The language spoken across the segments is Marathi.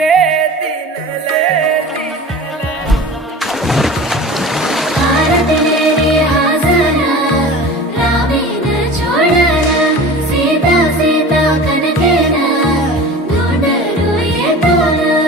तुसे दिनले दिनले तेरी आजना रामीन छोड़ना सीता सीता कनकेना ढूंढ रोए तोना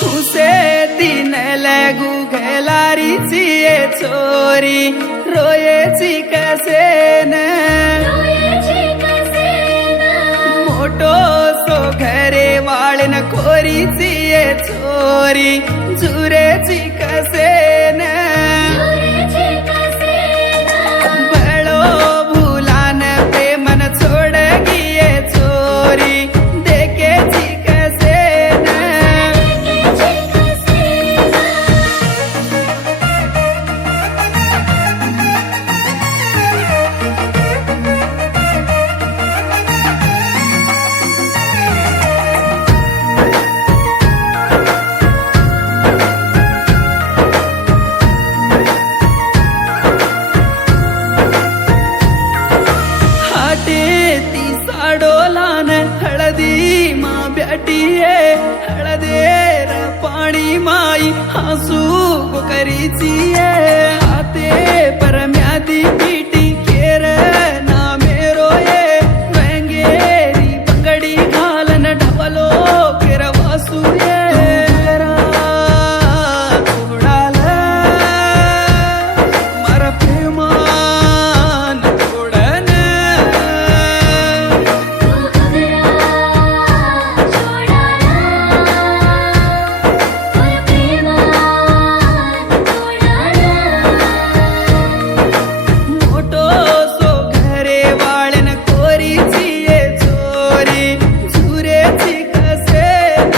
तुसे दिनले गुगलारीची ये चोरी रोयेची कसेन रोएची कसेना मोठो सो घरे वाळन कोरीची ये चोरी जुरेची कसेन रोएची कसेना बळो भुलान प्रेमन छोड़ गिये चोरी देखेची कसेन रोएची कसेना हाटे ती साडोलान हळदी मा ब्याटिये हळदेर पाणी माई हसू गोकरीची हाते परम्यादी पीटी केर ना मेरो ये वेंगेरी पगडी घालन ढवलो केर वासू ये सोडाल मर प्रेमान तोडन तू घुगरा छोड़ाना और प्रेमान तोड़ाना मोठो सो घरे वाळन कोरीची ये चोरी झुरेची कसेन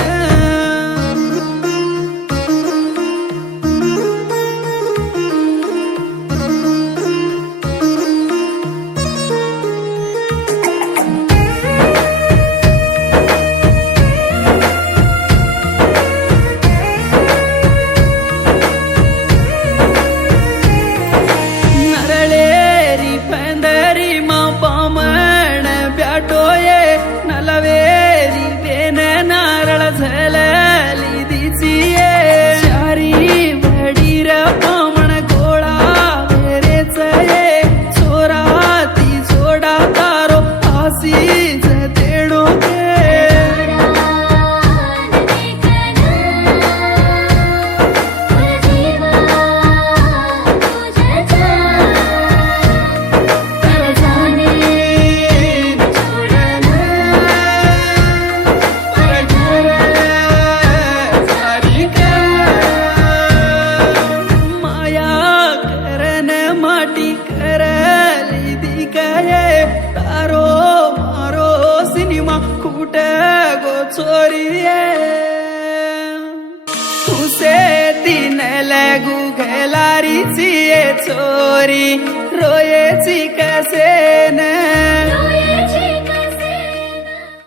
नरळेरी पंदरी मा पामण ब्याटोये नलवेरी बेन नारळ झलली दिचिये चारी वडीर पामण गोळा वेरेच ये चोराती जोडा तारो आसीच तेडो माया करन माटी करली दिकाये तारो मारो सिनेमा कुट गो चोरिये तुसे दिनले गुगलारीची ये चोरी रोयेची कसेन रोएची